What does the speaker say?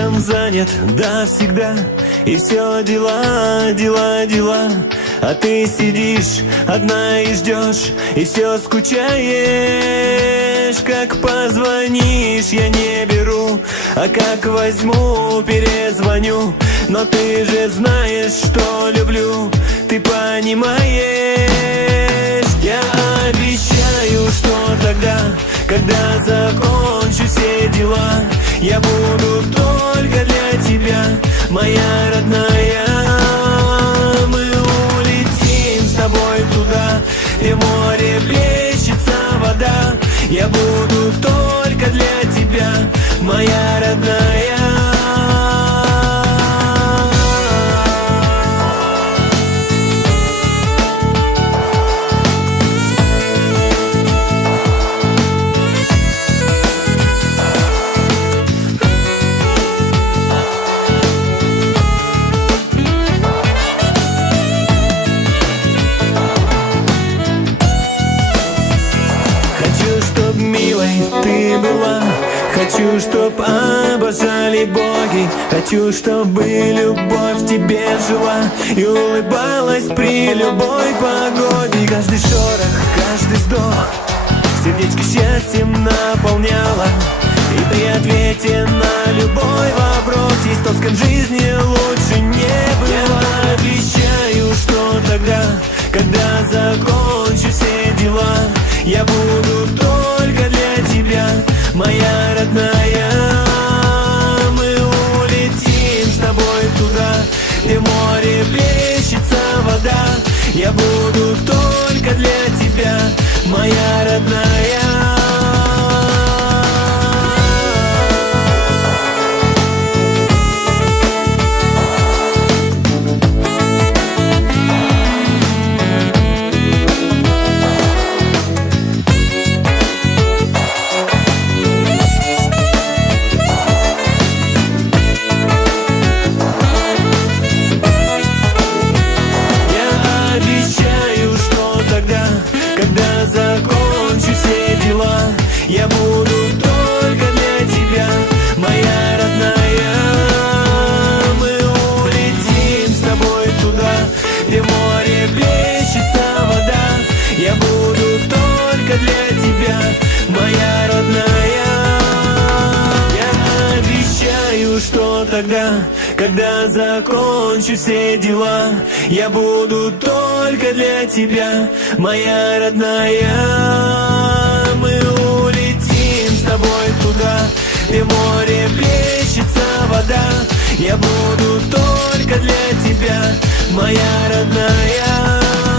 слишком занят, да, всегда. И все дела, дела, дела. А ты сидишь одна и ждешь, и все скучаешь. Как позвонишь, я не беру, а как возьму, перезвоню. Но ты же знаешь, что люблю, ты понимаешь. Я обещаю, что тогда, когда закончу все дела, я буду только для тебя, моя родная. Мы улетим с тобой туда, где в море плещется вода. Я буду только для тебя, моя родная. Ты была, хочу, чтоб обожали боги. Хочу, чтобы любовь в тебе жила и улыбалась при любой погоде. Каждый шорох, каждый вздох сердечко счастьем наполняло. И при ответе на любой вопрос есть то, с кем в жизни лучше не было. Я обещаю, что тогда, когда закончу все дела, я буду только для тебя, моя родная. Мы улетим с тобой туда, где в море плещется вода. Я буду только для тебя, моя родная. Когда закончу все дела, я буду только для тебя, моя родная. Мы улетим с тобой туда, где в море плещется вода. Я буду только для тебя, моя родная. Я обещаю, что тогда, когда закончу все дела, я буду только для тебя, моя родная. Мы улетим с тобой туда, где в море плещется вода. Я буду только для тебя, моя родная.